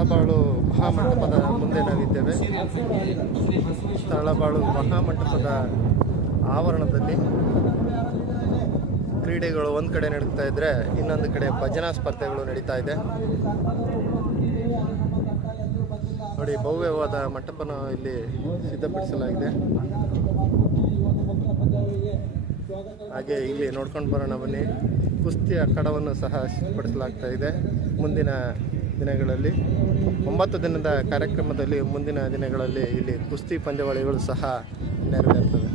ತಳಬಾಳು ಮಹಾಮಂಟಪದ ಮುಂದೆ ನಾವಿದ್ದೇವೆ. ತಳಬಾಳು ಮಹಾಮಂಟಪದ ಆವರಣದಲ್ಲಿ ಕ್ರೀಡೆಗಳು ಒಂದು ಕಡೆ ನಡೀತಾ ಇದ್ರೆ ಇನ್ನೊಂದು ಕಡೆ ಭಜನಾ ಸ್ಪರ್ಧೆಗಳು ನಡೀತಾ ಇದೆ. ನೋಡಿ, ಭವ್ಯವಾದ ಮಂಟಪನ ಇಲ್ಲಿ ಸಿದ್ಧಪಡಿಸಲಾಗಿದೆ. ಹಾಗೆ ಇಲ್ಲಿ ನೋಡ್ಕೊಂಡು ಬರೋಣ ಬನ್ನಿ. ಕುಸ್ತಿ ಅಖಾಡವನ್ನು ಸಹ ಸಿದ್ಧಪಡಿಸಲಾಗ್ತಾ ಇದೆ. ಮುಂದಿನ ದಿನಗಳಲ್ಲಿ, ಒಂಬತ್ತು ದಿನದ ಕಾರ್ಯಕ್ರಮದಲ್ಲಿ ಮುಂದಿನ ದಿನಗಳಲ್ಲಿ ಇಲ್ಲಿ ಕುಸ್ತಿ ಪಂದ್ಯಾವಳಿಗಳು ಸಹ ನೆರವೇರ್ತವೆ.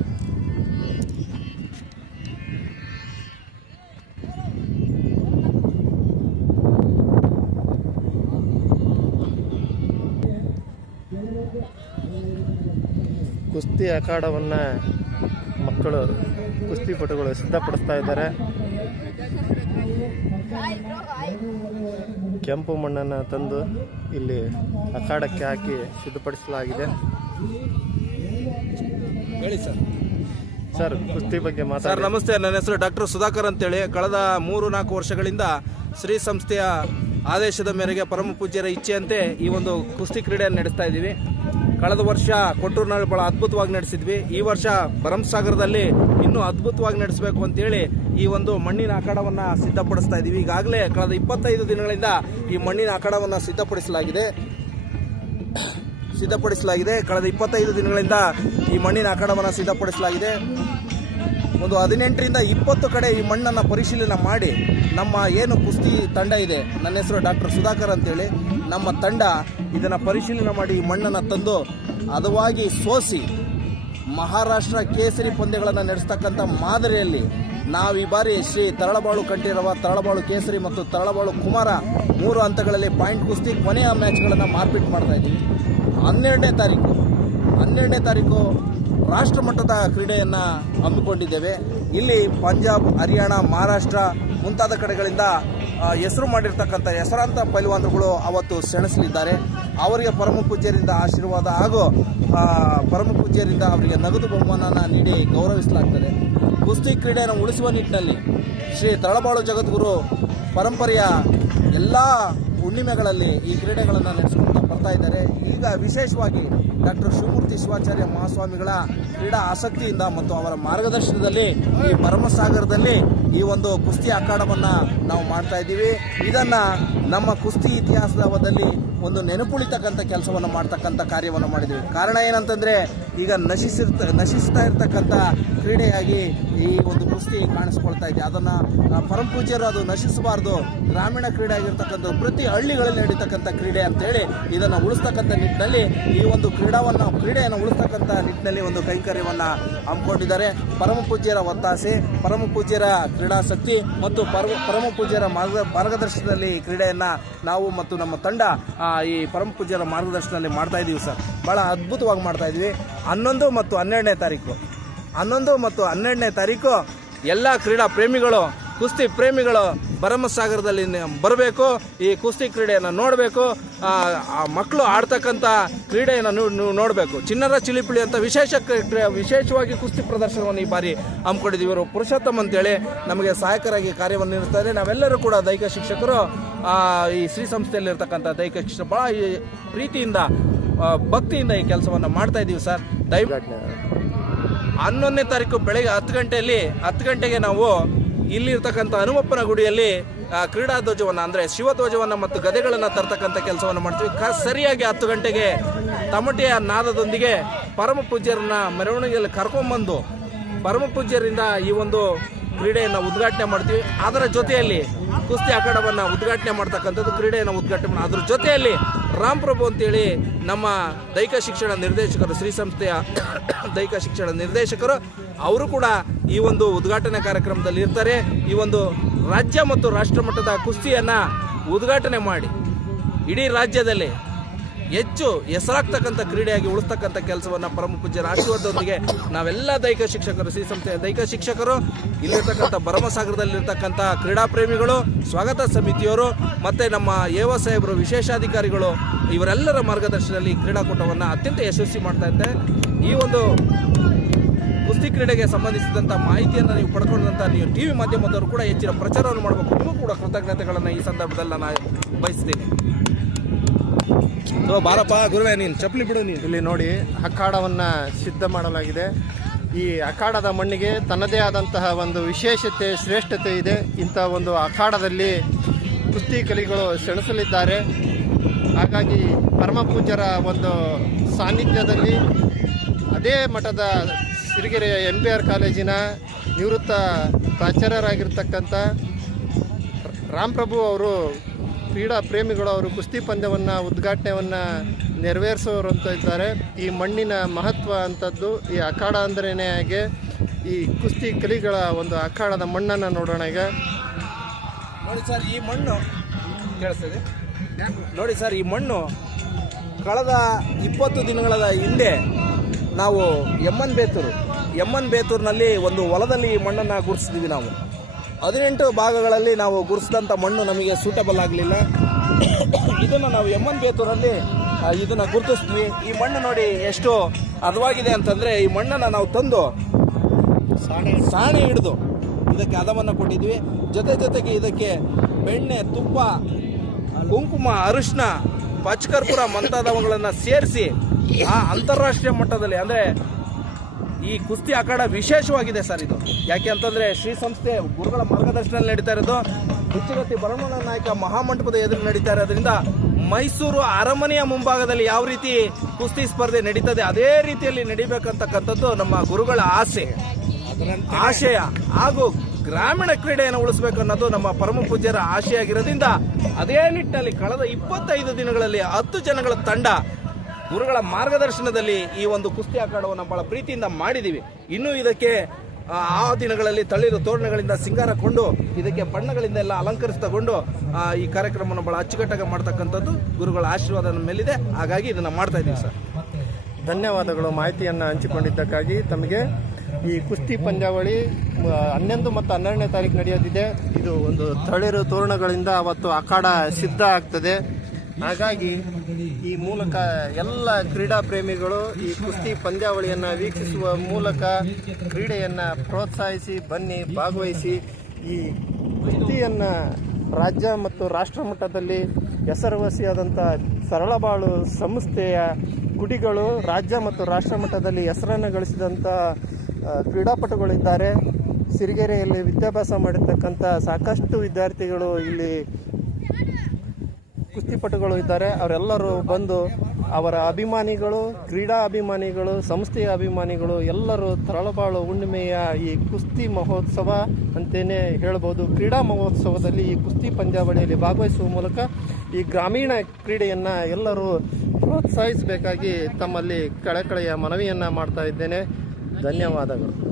ಕುಸ್ತಿ ಅಖಾಡವನ್ನು ಮಕ್ಕಳು ಕುಸ್ತಿಪಟುಗಳು ಸಿದ್ಧಪಡಿಸ್ತಾ ಇದ್ದಾರೆ. ಕೆಂಪು ಮಣ್ಣನ್ನು ತಂದು ಇಲ್ಲಿ ಅಖಾಡಕ್ಕೆ ಹಾಕಿ ಸಿದ್ಧಪಡಿಸಲಾಗಿದೆ. ಹೇಳಿ ಸರ್. ಸರ್ ಕುಸ್ತಿ ಬಗ್ಗೆ ಸರ್ ನಮಸ್ತೆ. ನನ್ನ ಹೆಸರು ಡಾಕ್ಟರ್ ಸುಧಾಕರ್ ಅಂತೇಳಿ. ಕಳೆದ ಮೂರು ನಾಲ್ಕು ವರ್ಷಗಳಿಂದ ಶ್ರೀ ಸಂಸ್ಥೆಯ ಆದೇಶದ ಮೇರೆಗೆ ಪರಮ ಪೂಜ್ಯರ ಇಚ್ಛೆಯಂತೆ ಈ ಒಂದು ಕುಸ್ತಿ ಕ್ರೀಡೆಯನ್ನು ನಡೆಸ್ತಾ ಇದ್ದೀವಿ. ಕಳೆದ ವರ್ಷ ಕೊಟ್ಟೂರಿನಲ್ಲಿ ಬಹಳ ಅದ್ಭುತವಾಗಿ ನಡೆಸಿದ್ವಿ. ಈ ವರ್ಷ ಭರಮಸಾಗರದಲ್ಲಿ ಇನ್ನೂ ಅದ್ಭುತವಾಗಿ ನಡೆಸಬೇಕು ಅಂತೇಳಿ ಈ ಒಂದು ಮಣ್ಣಿನ ಅಖಾಡವನ್ನು ಸಿದ್ಧಪಡಿಸ್ತಾ ಇದ್ದೀವಿ. ಈಗಾಗಲೇ ಕಳೆದ ಇಪ್ಪತ್ತೈದು ದಿನಗಳಿಂದ ಈ ಮಣ್ಣಿನ ಅಖಾಡವನ್ನು ಸಿದ್ಧಪಡಿಸಲಾಗಿದೆ. ಸಿದ್ಧಪಡಿಸಲಾಗಿದೆ. ಕಳೆದ ಇಪ್ಪತ್ತೈದು ದಿನಗಳಿಂದ ಈ ಮಣ್ಣಿನ ಅಖಾಡವನ್ನು ಸಿದ್ಧಪಡಿಸಲಾಗಿದೆ. ಒಂದು ಹದಿನೆಂಟರಿಂದ ಇಪ್ಪತ್ತು ಕಡೆ ಈ ಮಣ್ಣನ್ನು ಪರಿಶೀಲನೆ ಮಾಡಿ ನಮ್ಮ ಏನು ಕುಸ್ತಿ ತಂಡ ಇದೆ, ನನ್ನ ಹೆಸರು ಡಾಕ್ಟರ್ ಸುಧಾಕರ್ ಅಂತೇಳಿ. ನಮ್ಮ ತಂಡ ಇದನ್ನು ಪರಿಶೀಲನೆ ಮಾಡಿ ಈ ಮಣ್ಣನ್ನು ತಂದು ಹದವಾಗಿ ಸೋಸಿ ಮಹಾರಾಷ್ಟ್ರ ಕೇಸರಿ ಪಂದ್ಯಗಳನ್ನು ನಡೆಸ್ತಕ್ಕಂಥ ಮಾದರಿಯಲ್ಲಿ ನಾವು ಈ ಬಾರಿ ಶ್ರೀ ತರಳಬಾಳು ಕಂಠೀರವ, ತರಳಬಾಳು ಕೇಸರಿ ಮತ್ತು ತರಳಬಾಳು ಕುಮಾರ ಮೂರು ಹಂತಗಳಲ್ಲಿ ಪಾಯಿಂಟ್ ಕುಸ್ತಿ ಕೊನೆಯ ಮ್ಯಾಚ್ಗಳನ್ನು ಮಾರ್ಪಿಟ್ ಮಾಡ್ತಾ ಇದ್ದೀವಿ. ಹನ್ನೆರಡನೇ ತಾರೀಕು ಹನ್ನೆರಡನೇ ತಾರೀಕು ರಾಷ್ಟ್ರ ಮಟ್ಟದ ಕ್ರೀಡೆಯನ್ನು ಹಮ್ಮಿಕೊಂಡಿದ್ದೇವೆ. ಇಲ್ಲಿ ಪಂಜಾಬ್, ಹರಿಯಾಣ, ಮಹಾರಾಷ್ಟ್ರ ಮುಂತಾದ ಕಡೆಗಳಿಂದ ಹೆಸರು ಮಾಡಿರ್ತಕ್ಕಂಥ ಹೆಸರಾಂತ ಪೈಲ್ವಾನರುಗಳು ಅವತ್ತು ಸೆಣಸಲಿದ್ದಾರೆ. ಅವರಿಗೆ ಪರಮ ಪೂಜ್ಯರಿಂದ ಆಶೀರ್ವಾದ ಹಾಗೂ ಪರಮ ಪೂಜ್ಯರಿಂದ ಅವರಿಗೆ ನಗದು ಬಹುಮಾನನ ನೀಡಿ ಗೌರವಿಸಲಾಗ್ತದೆ. ಕುಸ್ತಿ ಕ್ರೀಡೆಯನ್ನು ಉಳಿಸುವ ನಿಟ್ಟಿನಲ್ಲಿ ಶ್ರೀ ತಳಬಾಳು ಜಗದ್ಗುರು ಪರಂಪರೆಯ ಎಲ್ಲ ಹುಣ್ಣಿಮೆಗಳಲ್ಲಿ ಈ ಕ್ರೀಡೆಗಳನ್ನು ನಡೆಸಿಕೊಂಡು ಬರ್ತಾ ಇದ್ದಾರೆ. ಈಗ ವಿಶೇಷವಾಗಿ ಡಾಕ್ಟರ್ ಶಿವಮೂರ್ತಿ ಶಿವಾಚಾರ್ಯ ಮಹಾಸ್ವಾಮಿಗಳ ಕ್ರೀಡಾ ಆಸಕ್ತಿಯಿಂದ ಮತ್ತು ಅವರ ಮಾರ್ಗದರ್ಶನದಲ್ಲಿ ಈ ಭರಮಸಾಗರದಲ್ಲಿ ಈ ಒಂದು ಕುಸ್ತಿ ಅಖಾಡವನ್ನು ನಾವು ಮಾಡ್ತಾ ಇದ್ದೀವಿ. ಇದನ್ನು ನಮ್ಮ ಕುಸ್ತಿ ಇತಿಹಾಸದಲ್ಲಿ ಒಂದು ನೆನಪುಳಿತಕ್ಕಂಥ ಕೆಲಸವನ್ನು ಮಾಡ್ತಕ್ಕಂಥ ಕಾರ್ಯವನ್ನು ಮಾಡಿದ್ದೀವಿ. ಕಾರಣ ಏನಂತಂದರೆ, ಈಗ ನಶಿಸಿರ್ತ, ನಶಿಸ್ತಾ ಇರ್ತಕ್ಕಂಥ ಕ್ರೀಡೆಯಾಗಿ ಈ ಒಂದು ಕುಸ್ತಿ ಕಾಣಿಸ್ಕೊಳ್ತಾ ಇದೆ. ಅದನ್ನು ಪರಂ ಪೂಜ್ಯರು ಅದು ನಶಿಸಬಾರ್ದು. ಗ್ರಾಮೀಣ ಕ್ರೀಡೆ ಆಗಿರ್ತಕ್ಕಂಥ ಪ್ರತಿ ಹಳ್ಳಿಗಳಲ್ಲಿ ನಡೀತಕ್ಕಂಥ ಕ್ರೀಡೆ ಅಂತೇಳಿ ಇದನ್ನು ಉಳಿಸ್ತಕ್ಕಂಥ ನಿಟ್ಟಿನಲ್ಲಿ ಈ ಒಂದು ಕ್ರೀಡಾವನ್ನು ಕ್ರೀಡೆಯನ್ನು ಉಳಿಸ್ತಕ್ಕಂಥ ನಿಟ್ಟಿನಲ್ಲಿ ಒಂದು ಕೈಂಕರ್ಯವನ್ನು ಹಮ್ಮಿಕೊಂಡಿದ್ದಾರೆ. ಪರಮ ಪೂಜ್ಯರ ಒತ್ತಾಸೆ, ಪರಮ ಪೂಜ್ಯರ ಕ್ರೀಡಾಸಕ್ತಿ ಮತ್ತು ಪರಮ ಪರಮ ಪೂಜ್ಯರ ಮಾರ್ಗ, ಮಾರ್ಗದರ್ಶನದಲ್ಲಿ ಕ್ರೀಡೆಯನ್ನು ನಾವು ಮತ್ತು ನಮ್ಮ ತಂಡ ಈ ಪರಮ ಪೂಜ್ಯರ ಮಾರ್ಗದರ್ಶನದಲ್ಲಿ ಮಾಡ್ತಾ ಇದ್ದೀವಿ ಸರ್. ಭಾಳ ಅದ್ಭುತವಾಗಿ ಮಾಡ್ತಾ ಇದ್ದೀವಿ ಹನ್ನೊಂದು ಮತ್ತು ಹನ್ನೆರಡನೇ ತಾರೀಕು. ಹನ್ನೊಂದು ಮತ್ತು ಹನ್ನೆರಡನೇ ತಾರೀಕು ಎಲ್ಲ ಕ್ರೀಡಾ ಪ್ರೇಮಿಗಳು ಕುಸ್ತಿ ಪ್ರೇಮಿಗಳು ಭರಮಸಾಗರದಲ್ಲಿ ಬರಬೇಕು ಈ ಕುಸ್ತಿ ಕ್ರೀಡೆಯನ್ನು ನೋಡಬೇಕು ಮಕ್ಕಳು ಆಡ್ತಕ್ಕಂಥ ಕ್ರೀಡೆಯನ್ನು ನೋಡಬೇಕು. ಚಿನ್ನರ ಚಿಲಿಪಿಳಿ ಅಂತ ವಿಶೇಷ ವಿಶೇಷವಾಗಿ ಕುಸ್ತಿ ಪ್ರದರ್ಶನವನ್ನು ಈ ಬಾರಿ ಹಮ್ಮಿಕೊಂಡಿದ್ದೀವಿ. ಇವರು ಪುರುಷೋತ್ತಮ್ ಅಂತೇಳಿ ನಮಗೆ ಸಹಾಯಕರಾಗಿ ಕಾರ್ಯವನ್ನು ನಿರ್ವಹಿಸ್ತಾರೆ. ನಾವೆಲ್ಲರೂ ಕೂಡ ದೈಹಿಕ ಶಿಕ್ಷಕರು ಆ, ಈ ಶ್ರೀ ಸಂಸ್ಥೆಯಲ್ಲಿರ್ತಕ್ಕಂಥ ದೈಹಿಕ ಶಿಕ್ಷಣ ಭಾಳ ಈ ಪ್ರೀತಿಯಿಂದ ಭಕ್ತಿಯಿಂದ ಈ ಕೆಲಸವನ್ನು ಮಾಡ್ತಾ ಇದ್ದೀವಿ ಸರ್. ದಯವಿಟ್ಟು ಹನ್ನೊಂದನೇ ತಾರೀಕು ಬೆಳಗ್ಗೆ ಹತ್ತು ಗಂಟೆಯಲ್ಲಿ ಹತ್ತು ಗಂಟೆಗೆ ನಾವು ಇಲ್ಲಿರ್ತಕ್ಕಂಥ ಹನುಮಪ್ಪನ ಗುಡಿಯಲ್ಲಿ ಕ್ರೀಡಾ ಧ್ವಜವನ್ನು ಅಂದರೆ ಶಿವಧ್ವಜವನ್ನು ಮತ್ತು ಗದೆಗಳನ್ನು ತರ್ತಕ್ಕಂಥ ಕೆಲಸವನ್ನು ಮಾಡ್ತೀವಿ. ಕ ಸರಿಯಾಗಿ ಹತ್ತು ಗಂಟೆಗೆ ತಮಟೆಯ ನಾದದೊಂದಿಗೆ ಪರಮ ಪೂಜ್ಯರನ್ನ ಮೆರವಣಿಗೆಯಲ್ಲಿ ಕರ್ಕೊಂಡ್ಬಂದು ಪರಮ ಪೂಜ್ಯರಿಂದ ಈ ಒಂದು ಕ್ರೀಡೆಯನ್ನು ಉದ್ಘಾಟನೆ ಮಾಡ್ತೀವಿ. ಅದರ ಜೊತೆಯಲ್ಲಿ ಕುಸ್ತಿ ಅಖಾಡವನ್ನು ಉದ್ಘಾಟನೆ ಮಾಡ್ತಕ್ಕಂಥದ್ದು ಕ್ರೀಡೆಯನ್ನು ಉದ್ಘಾಟನೆ ಮಾಡಿ, ಅದ್ರ ಜೊತೆಯಲ್ಲಿ ರಾಮ್ ಪ್ರಭು ಅಂತೇಳಿ ನಮ್ಮ ದೈಹಿಕ ಶಿಕ್ಷಣ ನಿರ್ದೇಶಕರು, ಶ್ರೀ ಸಂಸ್ಥೆಯ ದೈಹಿಕ ಶಿಕ್ಷಣ ನಿರ್ದೇಶಕರು ಅವರು ಕೂಡ ಈ ಒಂದು ಉದ್ಘಾಟನೆ ಕಾರ್ಯಕ್ರಮದಲ್ಲಿ ಇರ್ತಾರೆ. ಈ ಒಂದು ರಾಜ್ಯ ಮತ್ತು ರಾಷ್ಟ್ರ ಮಟ್ಟದ ಕುಸ್ತಿಯನ್ನು ಉದ್ಘಾಟನೆ ಮಾಡಿ. ಇಡೀ ರಾಜ್ಯದಲ್ಲಿ ಹೆಚ್ಚು ಹೆಸರಾಗ್ತಕ್ಕಂಥ ಕ್ರೀಡೆಯಾಗಿ ಉಳಿಸ್ತಕ್ಕಂಥ ಕೆಲಸವನ್ನು ಪರಮ ಪೂಜ್ಯರ ಆಶೀರ್ವಾದದೊಂದಿಗೆ ನಾವೆಲ್ಲ ದೈಹಿಕ ಶಿಕ್ಷಕರು ಸಿ ಸಂಸ್ಥೆಯ ದೈಹಿಕ ಶಿಕ್ಷಕರು, ಇಲ್ಲಿರ್ತಕ್ಕಂಥ ಭರಮಸಾಗರದಲ್ಲಿರ್ತಕ್ಕಂಥ ಕ್ರೀಡಾ ಪ್ರೇಮಿಗಳು ಸ್ವಾಗತ ಸಮಿತಿಯವರು, ಮತ್ತು ನಮ್ಮ ಏವ ಸಾಹೇಬರು, ವಿಶೇಷಾಧಿಕಾರಿಗಳು, ಇವರೆಲ್ಲರ ಮಾರ್ಗದರ್ಶನದಲ್ಲಿ ಕ್ರೀಡಾಕೂಟವನ್ನು ಅತ್ಯಂತ ಯಶಸ್ವಿ ಮಾಡ್ತಾ ಇದ್ದೆ ಈ ಒಂದು ಕುಸ್ತಿ ಕ್ರೀಡೆಗೆ ಸಂಬಂಧಿಸಿದಂಥ ಮಾಹಿತಿಯನ್ನು ನೀವು ಪಡ್ಕೊಂಡಂಥ ನೀವು ಟಿ ವಿ ಮಾಧ್ಯಮದವರು ಕೂಡ ಹೆಚ್ಚಿನ ಪ್ರಚಾರವನ್ನು ಮಾಡಬೇಕು. ನಿಮಗೂ ಕೂಡ ಕೃತಜ್ಞತೆಗಳನ್ನು ಈ ಸಂದರ್ಭದಲ್ಲಿ ನಾನು ಬಯಸ್ತೀನಿ. ಸೊ ಬಾರಪ್ಪ ಗುರುವೆ ನೀನು ಚಪ್ಪಲಿ ಬಿಡು ನೀನು. ಇಲ್ಲಿ ನೋಡಿ ಅಖಾಡವನ್ನು ಸಿದ್ಧ ಮಾಡಲಾಗಿದೆ. ಈ ಅಖಾಡದ ಮಣ್ಣಿಗೆ ತನ್ನದೇ ಆದಂತಹ ಒಂದು ವಿಶೇಷತೆ ಶ್ರೇಷ್ಠತೆ ಇದೆ. ಇಂಥ ಒಂದು ಅಖಾಡದಲ್ಲಿ ಕುಸ್ತಿ ಕಲಿಗಳು ಸೆಣಸಲಿದ್ದಾರೆ. ಹಾಗಾಗಿ ಪರಮ ಪೂಜ್ಯರ ಒಂದು ಸಾನ್ನಿಧ್ಯದಲ್ಲಿ ಅದೇ ಮಠದ ಸಿರಿಗೆರೆಯ ಎಂ ಪಿ ಆರ್ ಕಾಲೇಜಿನ ನಿವೃತ್ತ ಪ್ರಾಚಾರ್ಯರಾಗಿರ್ತಕ್ಕಂಥ ರಾಮ್ಪ್ರಭು ಅವರು ಕ್ರೀಡಾ ಪ್ರೇಮಿಗಳು ಅವರು ಕುಸ್ತಿ ಪಂದ್ಯವನ್ನು, ಉದ್ಘಾಟನೆಯನ್ನು ನೆರವೇರಿಸೋರಂತ ಇದ್ದಾರೆ. ಈ ಮಣ್ಣಿನ ಮಹತ್ವ ಅಂಥದ್ದು ಈ ಅಖಾಡ ಅಂದ್ರೇ ಹಾಗೆ ಈ ಕುಸ್ತಿ ಕಲಿಗಳ ಒಂದು ಅಖಾಡದ ಮಣ್ಣನ್ನು ನೋಡೋಣ ಈಗ. ನೋಡಿ ಸರ್, ಈ ಮಣ್ಣು ಕೇಳಿಸ್ತದೆ. ನೋಡಿ ಸರ್, ಈ ಮಣ್ಣು ಕಳೆದ ಇಪ್ಪತ್ತು ದಿನಗಳ ಹಿಂದೆ ನಾವು ಎಮ್ಮನ್ ಬೇತೂರು ಎಮ್ಮನ್ ಬೇತೂರಿನಲ್ಲಿ ಒಂದು ಹೊಲದಲ್ಲಿ ಈ ಮಣ್ಣನ್ನು ಗುರುತಿಸಿದ್ವಿ ನಾವು. ಹದಿನೆಂಟು ಭಾಗಗಳಲ್ಲಿ ನಾವು ಗುರುಸಿದಂಥ ಮಣ್ಣು ನಮಗೆ ಸೂಟಬಲ್ ಆಗಲಿಲ್ಲ. ಇದನ್ನು ನಾವು ಎಮ್ಮನ್ ಬೇತೂರಲ್ಲಿ ಇದನ್ನು ಇದನ್ನ ಗುರುತಿಸ್ತೀವಿ. ಈ ಮಣ್ಣು ನೋಡಿ ಎಷ್ಟು ಹದವಾಗಿದೆ ಅಂತಂದರೆ ಈ ಮಣ್ಣನ್ನು ನಾವು ತಂದು ಸಾಣೆ ಹಿಡಿದು. ಇದಕ್ಕೆ ಹದವನ್ನು ಕೊಟ್ಟಿದ್ವಿ. ಜೊತೆ ಜೊತೆಗೆ ಇದಕ್ಕೆ ಬೆಣ್ಣೆ ತುಪ್ಪ ಕುಂಕುಮ ಅರಿಶಿನ ಪಚ್ಕರ್ಪುರ ಮುಂತಾದವುಗಳನ್ನು ಸೇರಿಸಿ ಆ ಅಂತಾರಾಷ್ಟ್ರೀಯ ಮಟ್ಟದಲ್ಲಿ, ಅಂದ್ರೆ ಈ ಕುಸ್ತಿ ಅಖಾಡ ವಿಶೇಷವಾಗಿದೆ ಸರ್ ಇದು. ಯಾಕೆ ಅಂತಂದ್ರೆ ಶ್ರೀ ಸಂಸ್ಥೆ ಗುರುಗಳ ಮಾರ್ಗದರ್ಶನದಲ್ಲಿ ನಡೀತಾ ಇರೋದು ಹುಚ್ಚಗತ್ತಿ ಬರಮಣ್ಣ ನಾಯಕ ಮಹಾಮಂಟಪದ ಎದುರು ನಡೀತಾ ಇರೋದ್ರಿಂದ ಮೈಸೂರು ಅರಮನೆಯ ಮುಂಭಾಗದಲ್ಲಿ ಯಾವ ರೀತಿ ಕುಸ್ತಿ ಸ್ಪರ್ಧೆ ನಡೀತದೆ, ಅದೇ ರೀತಿಯಲ್ಲಿ ನಡಿಬೇಕಂತಕ್ಕಂಥದ್ದು ನಮ್ಮ ಗುರುಗಳ ಆಸೆ. ಆಶಯ ಹಾಗೂ ಗ್ರಾಮೀಣ ಕ್ರೀಡೆಯನ್ನು ಉಳಿಸಬೇಕು ಅನ್ನೋದು ನಮ್ಮ ಪರಮ ಪೂಜ್ಯರ ಆಶಯ ಆಗಿರೋದ್ರಿಂದ ಅದೇ ನಿಟ್ಟಿನಲ್ಲಿ ಕಳೆದ ಇಪ್ಪತ್ತೈದು ದಿನಗಳಲ್ಲಿ ಹತ್ತು ಜನಗಳ ತಂಡ ಗುರುಗಳ ಮಾರ್ಗದರ್ಶನದಲ್ಲಿ ಈ ಒಂದು ಕುಸ್ತಿ ಅಖಾಡವನ್ನು ಬಹಳ ಪ್ರೀತಿಯಿಂದ ಮಾಡಿದ್ದೀವಿ ಇನ್ನು ಇದಕ್ಕೆ ಆ, ದಿನಗಳಲ್ಲಿ ತಳಿರು ತೋರಣಗಳಿಂದ ಸಿಂಗಾರಕೊಂಡು ಇದಕ್ಕೆ ಬಣ್ಣಗಳಿಂದ ಎಲ್ಲ ಅಲಂಕರಿಸಿಕೊಂಡು ಈ ಕಾರ್ಯಕ್ರಮವನ್ನು ಬಹಳ ಅಚ್ಚುಕಟ್ಟಾಗಿ ಮಾಡ್ತಕ್ಕಂಥದ್ದು ಗುರುಗಳ ಆಶೀರ್ವಾದ ಮೇಲಿದೆ. ಹಾಗಾಗಿ ಇದನ್ನು ಮಾಡ್ತಾ ಇದ್ದೀವಿ ಸರ್. ಧನ್ಯವಾದಗಳು. ಮಾಹಿತಿಯನ್ನು ಹಂಚಿಕೊಂಡಿದ್ದಕ್ಕಾಗಿ ತಮಗೆ ಈ ಕುಸ್ತಿ ಪಂದ್ಯಾವಳಿ ಹನ್ನೊಂದು ಮತ್ತು ಹನ್ನೆರಡನೇ ತಾರೀಕು ನಡೆಯೋದಿದೆ. ಇದು ಒಂದು ತಳಿರು ತೋರಣಗಳಿಂದ ಅವತ್ತು ಅಖಾಡ ಸಿದ್ಧ ಆಗ್ತದೆ. ಹಾಗಾಗಿ ಈ ಮೂಲಕ ಎಲ್ಲ ಕ್ರೀಡಾ ಪ್ರೇಮಿಗಳು ಈ ಕುಸ್ತಿ ಪಂದ್ಯಾವಳಿಯನ್ನು ವೀಕ್ಷಿಸುವ ಮೂಲಕ ಕ್ರೀಡೆಯನ್ನು ಪ್ರೋತ್ಸಾಹಿಸಿ, ಬನ್ನಿ, ಭಾಗವಹಿಸಿ ಈ ಕುಸ್ತಿಯನ್ನು ರಾಜ್ಯ ಮತ್ತು ರಾಷ್ಟ್ರ ಮಟ್ಟದಲ್ಲಿ ಹೆಸರುವಾಸಿಯಾದಂಥ ಸರಳಬಾಳು ಸಂಸ್ಥೆಯ ಗುಡಿಗಳು, ರಾಜ್ಯ ಮತ್ತು ರಾಷ್ಟ್ರ ಮಟ್ಟದಲ್ಲಿ ಹೆಸರನ್ನು ಗಳಿಸಿದಂಥ ಕ್ರೀಡಾಪಟುಗಳಿದ್ದಾರೆ. ಸಿರಿಗೆರೆಯಲ್ಲಿ ವಿದ್ಯಾಭ್ಯಾಸ ಮಾಡಿರ್ತಕ್ಕಂಥ ಸಾಕಷ್ಟು ವಿದ್ಯಾರ್ಥಿಗಳು ಇಲ್ಲಿ ಕುಸ್ತಿಪಟುಗಳು ಇದ್ದಾರೆ. ಅವರೆಲ್ಲರೂ ಬಂದು ಅವರ ಅಭಿಮಾನಿಗಳು, ಕ್ರೀಡಾ ಅಭಿಮಾನಿಗಳು, ಸಂಸ್ಥೆಯ ಅಭಿಮಾನಿಗಳು ಎಲ್ಲರೂ ತರಳಬಾಳು ಹುಣ್ಣಿಮೆಯ ಈ ಕುಸ್ತಿ ಮಹೋತ್ಸವ ಅಂತೇನೆ ಹೇಳ್ಬೋದು. ಕ್ರೀಡಾ ಮಹೋತ್ಸವದಲ್ಲಿ ಈ ಕುಸ್ತಿ ಪಂದ್ಯಾವಳಿಯಲ್ಲಿ ಭಾಗವಹಿಸುವ ಮೂಲಕ ಈ ಗ್ರಾಮೀಣ ಕ್ರೀಡೆಯನ್ನು ಎಲ್ಲರೂ ಪ್ರೋತ್ಸಾಹಿಸಬೇಕಾಗಿ ತಮ್ಮಲ್ಲಿ ಕಳಕಳೆಯ ಮನವಿಯನ್ನು ಮಾಡ್ತಾ ಇದ್ದೇನೆ. ಧನ್ಯವಾದಗಳು.